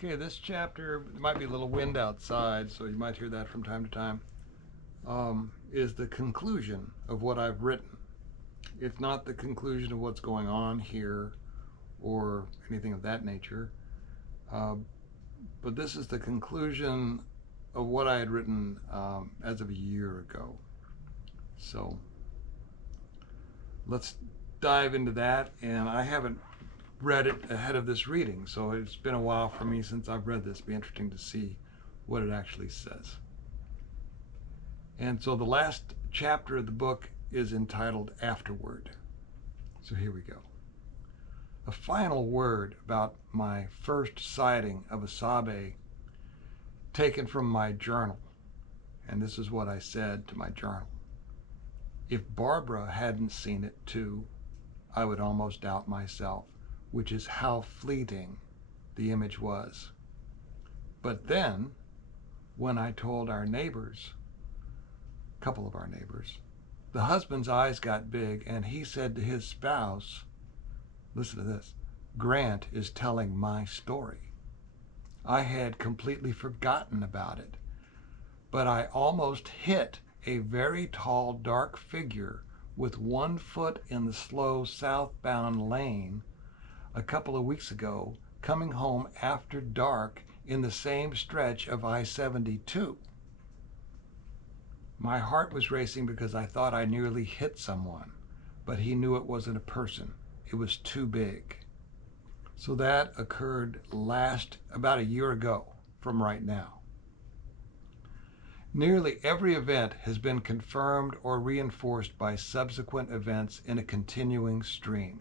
Okay, this chapter, there might be a little wind outside, so you might hear that from time to time, is the conclusion of what I've written. It's not the conclusion of what's going on here or anything of that nature, uh, but this is the conclusion of what I had written as of a year ago. So let's dive into that, and I haven't read it ahead of this reading, so it's been a while for me since I've read this. It'll be interesting to see what it actually says. And so the last chapter of the book is entitled Afterward. So here we go. A final word about my first sighting of a Sabe, taken from my journal. And this is what I said to my journal. If Barbara hadn't seen it too, I would almost doubt myself, which is how fleeting the image was. But then, when I told our neighbors, a couple of our neighbors, the husband's eyes got big and he said to his spouse, listen to this, Grant is telling my story. I had completely forgotten about it, but I almost hit a very tall, dark figure with 1 foot in the slow southbound lane a couple of weeks ago, coming home after dark in the same stretch of I-72. My heart was racing because I thought I nearly hit someone, but he knew it wasn't a person. It was too big. So that occurred about a year ago from right now. Nearly every event has been confirmed or reinforced by subsequent events in a continuing stream.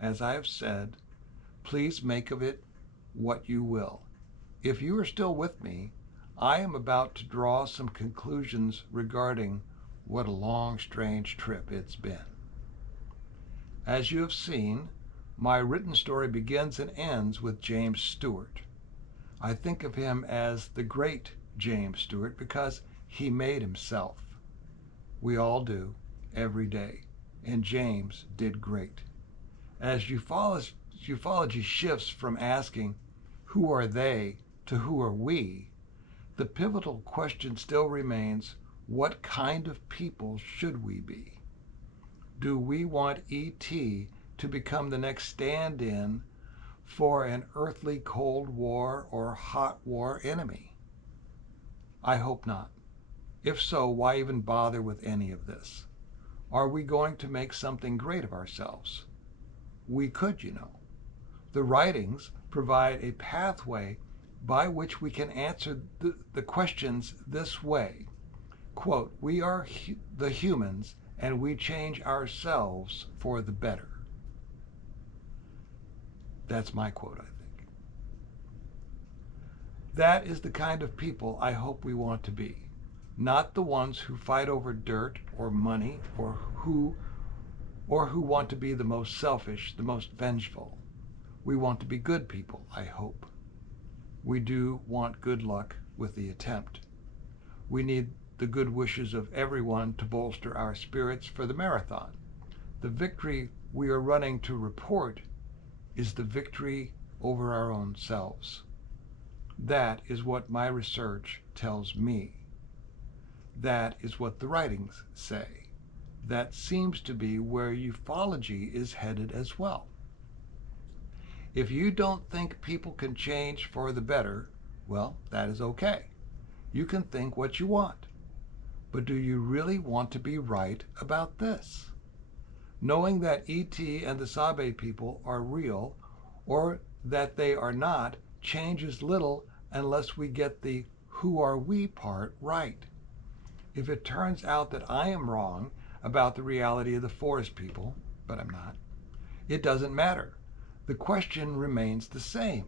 As I have said, please make of it what you will. If you are still with me, I am about to draw some conclusions regarding what a long, strange trip it's been. As you have seen, my written story begins and ends with James Stewart. I think of him as the great James Stewart because he made himself. We all do, every day, and James did great. As ufology shifts from asking, who are they, to who are we, the pivotal question still remains, what kind of people should we be? Do we want E.T. to become the next stand-in for an earthly Cold War or hot war enemy? I hope not. If so, why even bother with any of this? Are we going to make something great of ourselves? We could, you know. The writings provide a pathway by which we can answer the questions this way. Quote, we are the humans and we change ourselves for the better. That's my quote, I think. That is the kind of people I hope we want to be. Not the ones who fight over dirt or money or who want to be the most selfish, the most vengeful. We want to be good people, I hope. We do want good luck with the attempt. We need the good wishes of everyone to bolster our spirits for the marathon. The victory we are running to report is the victory over our own selves. That is what my research tells me. That is what the writings say. That seems to be where ufology is headed as well. If you don't think people can change for the better, well, that is okay. You can think what you want. But do you really want to be right about this? Knowing that E.T. and the Sabe people are real, or that they are not, changes little unless we get the who are we part right. If it turns out that I am wrong about the reality of the forest people, but I'm not, it doesn't matter. The question remains the same.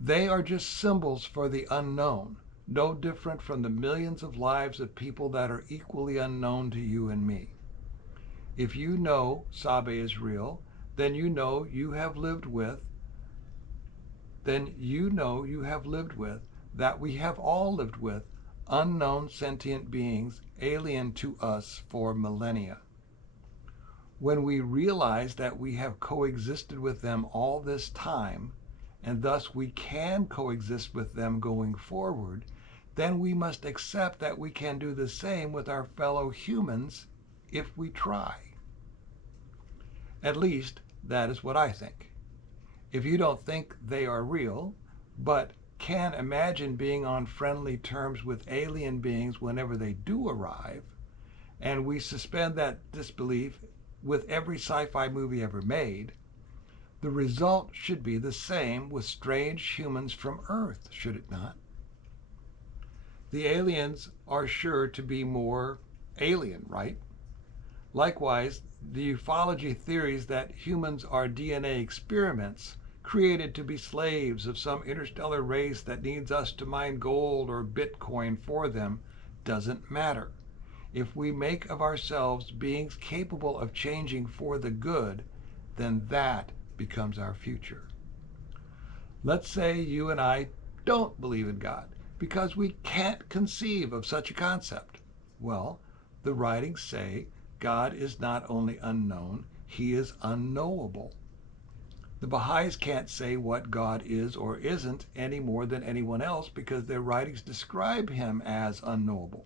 They are just symbols for the unknown, no different from the millions of lives of people that are equally unknown to you and me. If you know Sabe is real, then you know you have lived with, that we have all lived with, unknown sentient beings alien to us for millennia. When we realize that we have coexisted with them all this time, and thus we can coexist with them going forward, then we must accept that we can do the same with our fellow humans if we try. At least, that is what I think. If you don't think they are real, but can imagine being on friendly terms with alien beings whenever they do arrive, and we suspend that disbelief with every sci-fi movie ever made, the result should be the same with strange humans from Earth, should it not? The aliens are sure to be more alien, right? Likewise, the ufology theories that humans are DNA experiments created to be slaves of some interstellar race that needs us to mine gold or Bitcoin for them doesn't matter. If we make of ourselves beings capable of changing for the good, then that becomes our future. Let's say you and I don't believe in God because we can't conceive of such a concept. Well, the writings say God is not only unknown, he is unknowable. The Baha'is can't say what God is or isn't any more than anyone else because their writings describe him as unknowable.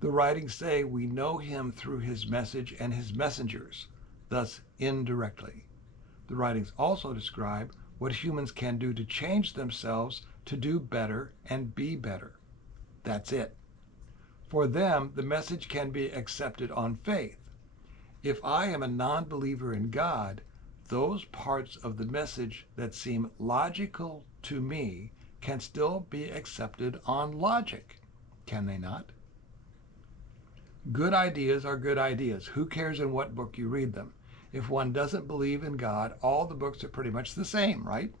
The writings say we know him through his message and his messengers, thus indirectly. The writings also describe what humans can do to change themselves to do better and be better. That's it. For them, the message can be accepted on faith. If I am a non-believer in God, those parts of the message that seem logical to me can still be accepted on logic, can they not? Good ideas are good ideas. Who cares in what book you read them? If one doesn't believe in God, all the books are pretty much the same, right?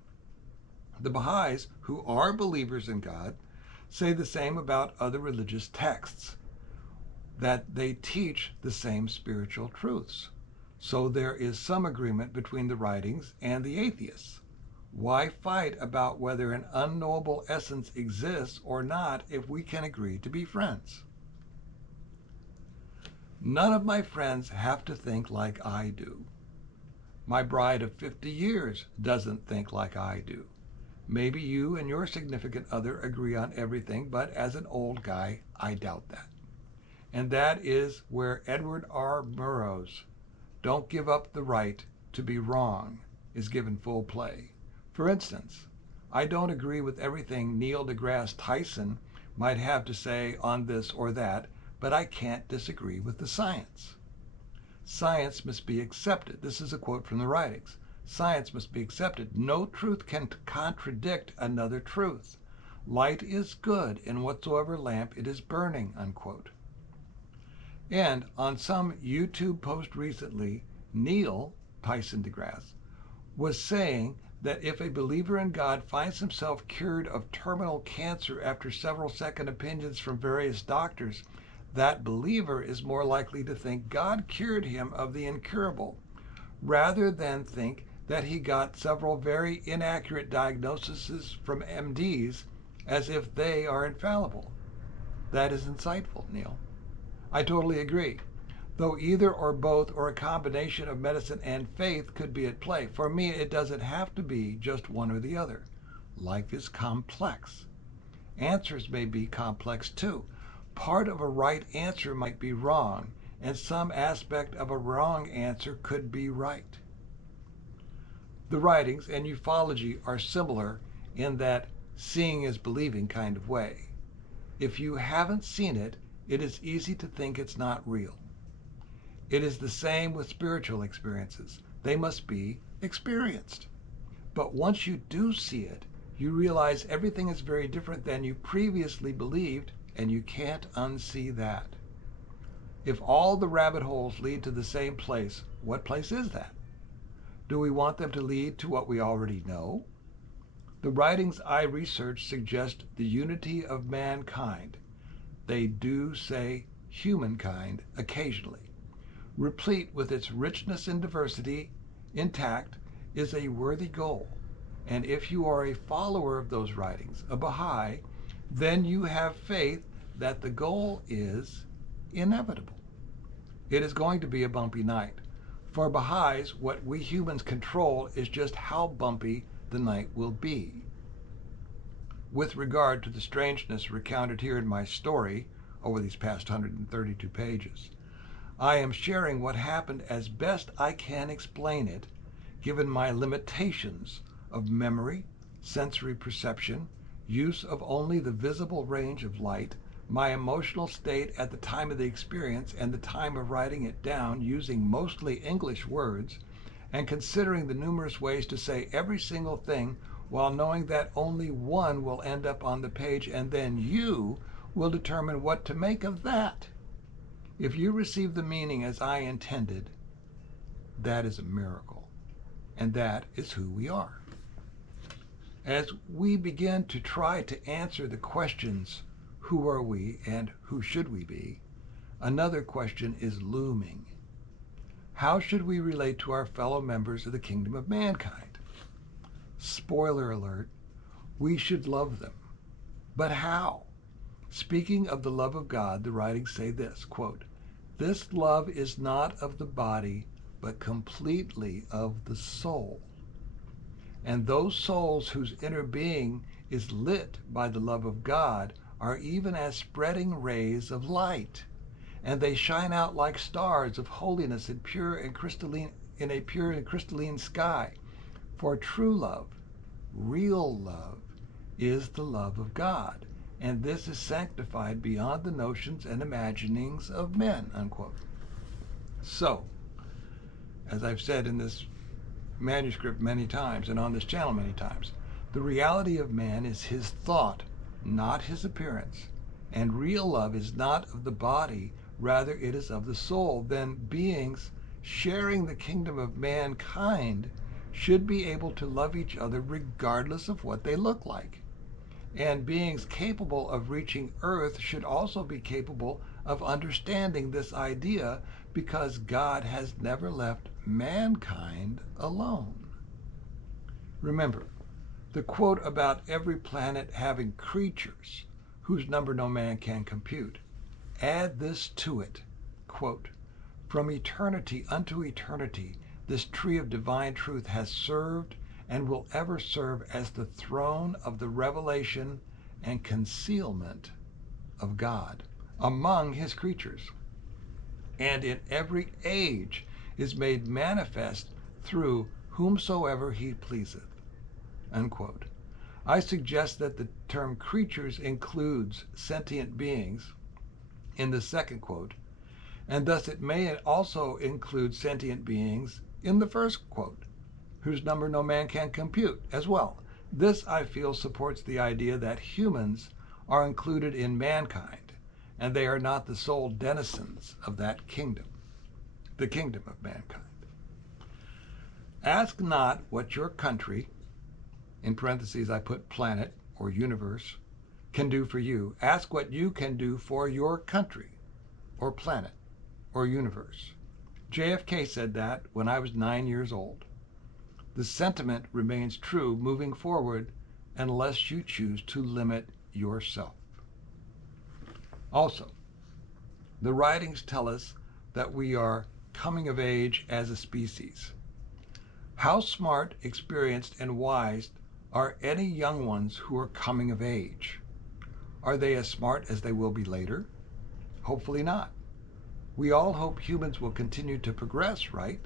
The Baha'is, who are believers in God, say the same about other religious texts, that they teach the same spiritual truths. So there is some agreement between the writings and the atheists. Why fight about whether an unknowable essence exists or not if we can agree to be friends? None of my friends have to think like I do. My bride of 50 years doesn't think like I do. Maybe you and your significant other agree on everything, but as an old guy, I doubt that. And that is where Edward R. Murrow's "Don't give up the right to be wrong" is given full play. For instance, I don't agree with everything Neil deGrasse Tyson might have to say on this or that, but I can't disagree with the science. Science must be accepted. This is a quote from the writings. Science must be accepted. No truth can contradict another truth. Light is good in whatsoever lamp it is burning, unquote. And on some YouTube post recently, Neil Tyson deGrasse was saying that if a believer in God finds himself cured of terminal cancer after several second opinions from various doctors, that believer is more likely to think God cured him of the incurable, rather than think that he got several very inaccurate diagnoses from MDs as if they are infallible. That is insightful, Neil. I totally agree. Though either or both or a combination of medicine and faith could be at play. For me, it doesn't have to be just one or the other. Life is complex. Answers may be complex too. Part of a right answer might be wrong, and some aspect of a wrong answer could be right. The writings and ufology are similar in that seeing is believing kind of way. If you haven't seen it, it is easy to think it's not real. It is the same with spiritual experiences. They must be experienced. But once you do see it, you realize everything is very different than you previously believed, and you can't unsee that. If all the rabbit holes lead to the same place, what place is that? Do we want them to lead to what we already know? The writings I researched suggest the unity of mankind. They do say humankind occasionally. Replete with its richness and diversity, intact, is a worthy goal. And if you are a follower of those writings, a Baha'i, then you have faith that the goal is inevitable. It is going to be a bumpy night. For Baha'is, what we humans control is just how bumpy the night will be. With regard to the strangeness recounted here in my story over these past 132 pages, I am sharing what happened as best I can explain it, given my limitations of memory, sensory perception, use of only the visible range of light, my emotional state at the time of the experience and the time of writing it down using mostly English words, and considering the numerous ways to say every single thing while knowing that only one will end up on the page, and then you will determine what to make of that. If you receive the meaning as I intended, that is a miracle, and that is who we are. As we begin to try to answer the questions, who are we and who should we be, another question is looming. How should we relate to our fellow members of the kingdom of mankind? Spoiler alert, we should love them. But how? Speaking of the love of God, the writings say this, quote, "This love is not of the body, but completely of the soul. And those souls whose inner being is lit by the love of God are even as spreading rays of light, and they shine out like stars of holiness in a pure and crystalline sky. For true love, real love, is the love of God, and this is sanctified beyond the notions and imaginings of men," unquote. So, as I've said in this manuscript many times and on this channel many times, the reality of man is his thought, not his appearance. And real love is not of the body, rather it is of the soul. Then beings sharing the kingdom of mankind should be able to love each other regardless of what they look like. And beings capable of reaching Earth should also be capable of understanding this idea, because God has never left mankind alone. Remember, the quote about every planet having creatures whose number no man can compute. Add this to it, quote, "From eternity unto eternity, this tree of divine truth has served and will ever serve as the throne of the revelation and concealment of God among his creatures, and in every age is made manifest through whomsoever he pleaseth," unquote. I suggest that the term creatures includes sentient beings in the second quote, and thus it may also include sentient beings in the first quote, whose number no man can compute as well. This, I feel, supports the idea that humans are included in mankind, and they are not the sole denizens of that kingdom, the kingdom of mankind. Ask not what your country, in parentheses I put planet or universe, can do for you. Ask what you can do for your country or planet or universe. JFK said that when I was 9 years old. The sentiment remains true moving forward unless you choose to limit yourself. Also, the writings tell us that we are coming of age as a species. How smart, experienced, and wise are any young ones who are coming of age? Are they as smart as they will be later? Hopefully not. We all hope humans will continue to progress, right?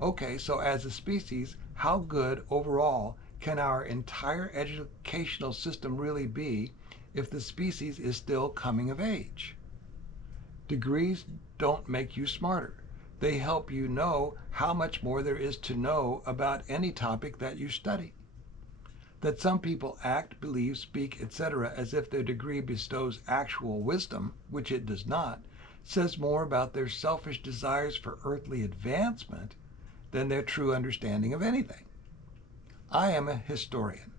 Okay, so as a species, how good overall can our entire educational system really be if the species is still coming of age? Degrees don't make you smarter. They help you know how much more there is to know about any topic that you study. That some people act, believe, speak, etc. as if their degree bestows actual wisdom, which it does not, says more about their selfish desires for earthly advancement than their true understanding of anything. I am a historian.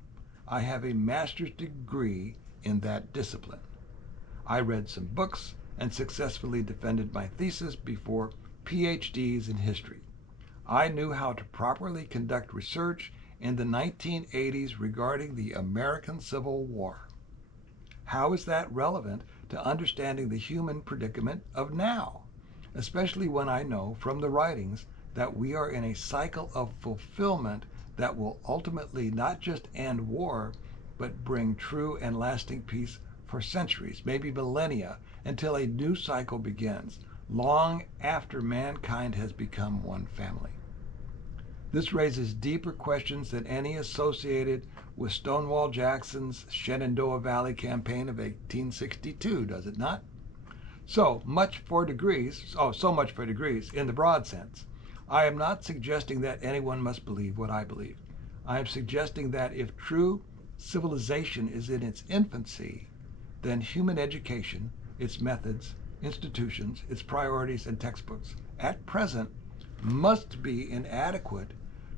I have a master's degree in that discipline. I read some books and successfully defended my thesis before PhDs in history. I knew how to properly conduct research in the 1980s regarding the American Civil War. How is that relevant to understanding the human predicament of now, especially when I know from the writings that we are in a cycle of fulfillment that will ultimately not just end war, but bring true and lasting peace for centuries, maybe millennia, until a new cycle begins, long after mankind has become one family. This raises deeper questions than any associated with Stonewall Jackson's Shenandoah Valley campaign of 1862, does it not? So much for degrees in the broad sense. I am not suggesting that anyone must believe what I believe. I am suggesting that if true civilization is in its infancy, then human education, its methods, institutions, its priorities, and textbooks at present must be inadequate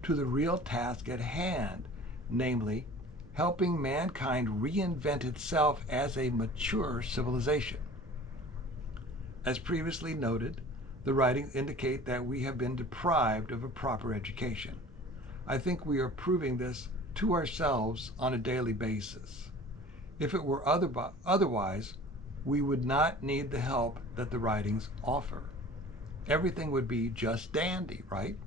to the real task at hand, namely, helping mankind reinvent itself as a mature civilization. As previously noted, the writings indicate that we have been deprived of a proper education. I think we are proving this to ourselves on a daily basis. If it were otherwise, we would not need the help that the writings offer. Everything would be just dandy, right?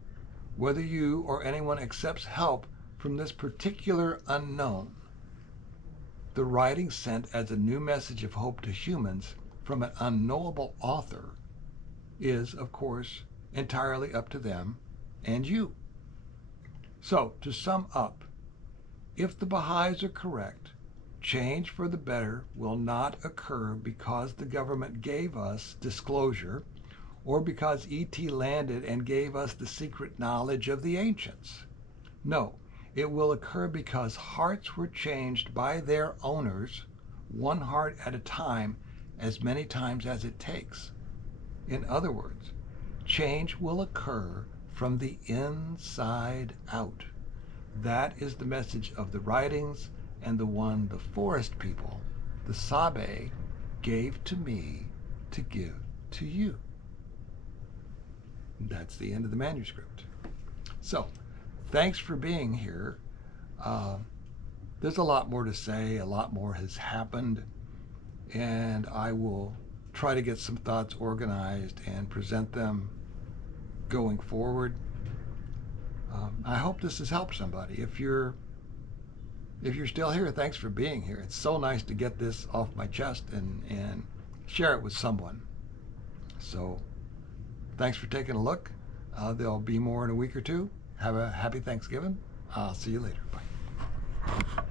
Whether you or anyone accepts help from this particular unknown, the writing sent as a new message of hope to humans from an unknowable author is, of course, entirely up to them and you. So, to sum up, if the Baha'is are correct, change for the better will not occur because the government gave us disclosure or because E.T. landed and gave us the secret knowledge of the ancients. No, it will occur because hearts were changed by their owners, one heart at a time, as many times as it takes. In other words, change will occur from the inside out. That is the message of the writings and the one the forest people, the Sabe, gave to me to give to you. That's the end of the manuscript. So, thanks for being here. There's a lot more to say, a lot more has happened, and I will try to get some thoughts organized and present them going forward. I hope this has helped somebody. If you're still here, thanks for being here. It's so nice to get this off my chest and share it with someone. So thanks for taking a look. There'll be more in a week or two. Have a happy Thanksgiving. I'll see you later. Bye.